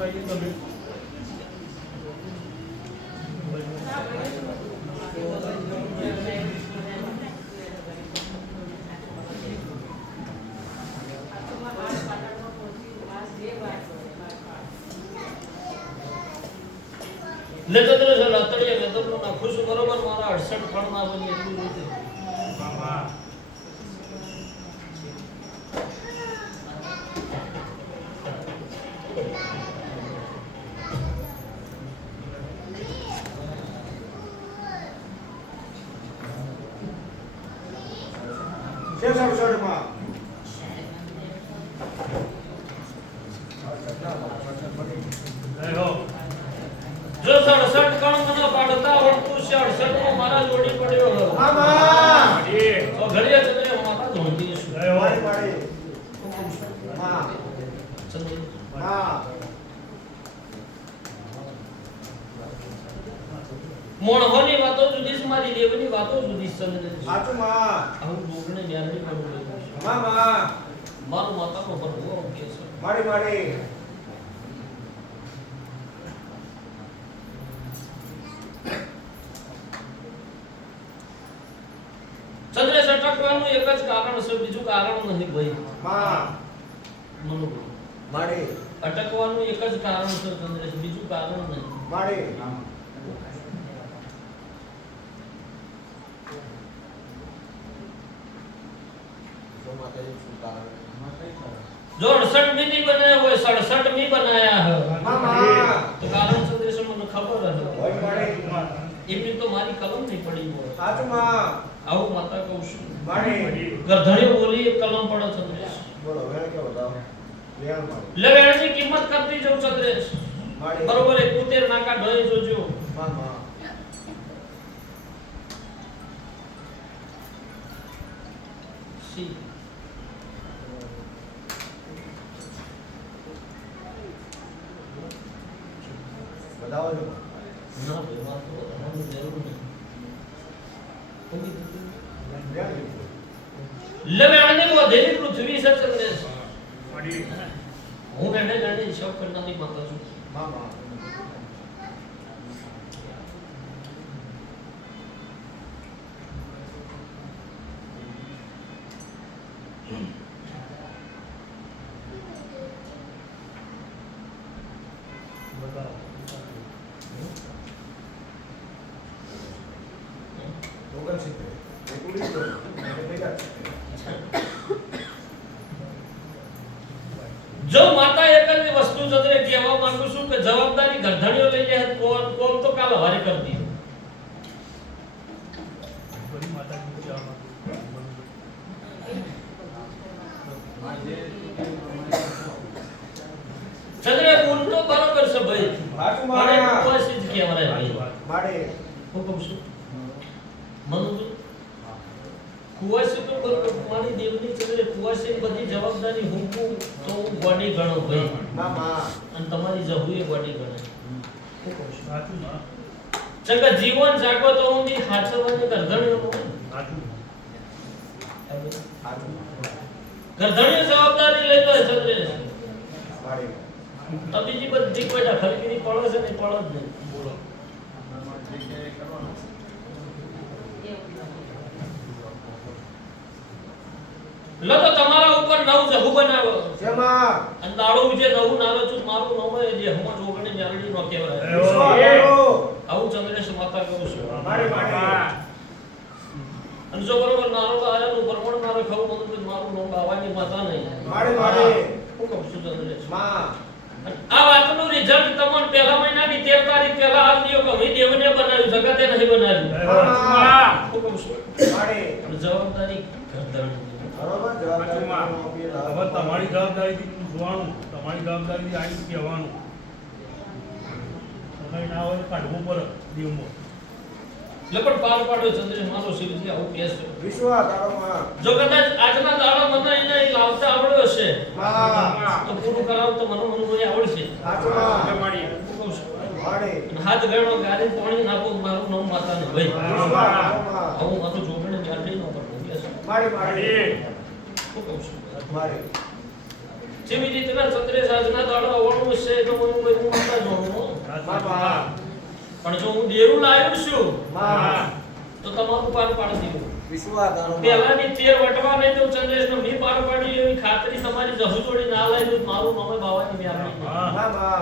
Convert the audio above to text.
બતાવીએ તમે લેતો લેતો લેતો બરોબર? મારા અડસઠ ફળમાં બની એટલું રીતે જો સડસઠ કણ મને પાડતા આવડતું છે અડસઠમાં મારા જોડી પડ્યો. હતો. મામા તો ઘડીએ ચંદ્રે માતા જોડી છું મારી મારી માં ચંદ્રે માં મોણહોની વાતો જુદી છે મારી દેવની વાતો જુદી છે ચંદ્રે સાચું માં. હું ન્યારડી પણ બોલ્યું છે. મામા મારું માતાનો ભરવો કે છે. મારી મારી. ચંદ્રેશ અટકવાનું એક જ કારણ છે બીજું કારણ નથી ભાઈ. માં. મનુ મારે. અટકવાનું એક જ કારણ છે ચંદ્રેશ બીજું કારણ નથી. મારી. જો 68 મી નહીં બનાયા હોય 67 મી બનાયા હે. મામા. તો કારણ ચંદ્રેશ મને ખબર હે ઓય મારી. એમની તો મારી કલમ નહીં પડી હોય. સાચું માં આવું માતા કહું છું. ગરધણી બોલી કલમ પડે ચંદ્રેશ. બોલો વેણ કે બતાવો વેણ મારી લે વેણની કિંમત કરતી જવું ચંદ્રેશ. બરોબર 71 નાકા ઢોઈ જોજો. મામા. ના વાત તો બતાવવાની જરૂર લીધું. લવેણની વધેલી પૃથ્વી છે ચંદ્રેશ હું એને જાણી શોક કરનારની માતા છું મામા ઓગણસિત્તેર. એક ઉડી ગયો. એટલે ભેગા જ માતા એકલની વસ્તુ જદરે કહેવા માંગુ છું કે જવાબદારી ગરધણીઓ લઈ લે કોમ કોમ તો કાલ હવારે કરી દીધું ચંદ્રે બોલ તો બરોબર છે ભાઈ. સાચું પણ એ માં. ઉપવાસી જ કહેવાય ભાઈ. મારી હું કહું છું. મનુભાઈ કુવાસી તો બરોબર મારી દેવની ચંદ્રે કુવાસી બધી જવાબદારી હું કહું તો હું ગોડી ગણો ભાઈ. અને તમારી જહુએ ગોડી ગણે હું ચંગા જીવન જાગો તો હું બી હાચવવાની ગરધણીઓ સાચું ગરધણીઓ જવાબદારી લઈ લો ચંદ્રેશ મારી તો બીજી બધી કોઈ દખલગીરી પડે છે ને પડે જ નહીં. બોલો. લો તો તમારા ઉપર નવ જહુ બનાવો જેમાં? અને દાડો જે નવું નારો છું મારું નામ એ જે હમણાં જોગણી ન્યાલડી નો કહેવાય. આવું ચંદ્રેશ માતા કહું છું. મારે મારી અને જો બરોબર નારો આયાનું પરમણ નારો ખાવ બધું તો મારું નામ બાવાની માતા નહીં. મારે મારે હું કહું છું ચંદ્રેશ. માં. આ વાતનું રિઝલ્ટ તમને પહેલા મહિનાની 13 તારીખ પહેલા આ દિયો કે હું દેવને બનાવ્યું જગતે નહીં બનાવ્યું. હું કહું છું. મારે. જવાબદારી ગરદણની. હવે તમારી જવાબદારીથી જોવાનું તમારી જવાબદારી આવી કહેવાનું. તમારી ના હોય કાઢવું પડે નિયમો. એટલે પણ પાર પાડ્યો ચંદ્રેશ મારો શિવજી આવું કેસ છે વિશ્વા તારો જો કદાચ આજના દાડા મને એને લાવતા આવડ્યો હશે તો પૂરું કરાવ તો મને મને મને આવડશે હાથ ગણો ગાડી પાણી નાખો મારું નામ માતા ને ભાઈ હું મારું જોગણે ગાડી નો પર કહે છે મારી મારી. હું કહું છું? મારી. જેવી રીતના ચંદ્રેશ આજના દાડા આવડવું છે તો હું કોઈ હું માતા જોડું મામા પણ જો હું દેરું લાવ્યો છું તો તમારું પાર પાડી દીધું વિશ્વા પહેલાની તેર વટવા નહીં તો ચંદ્રેશ મી પાર પાડી એવી ખાતરી તમારી જહુ જોડી ના લાવી તો મારું મમ્મી બાવાની વ્યાપની હા. મામા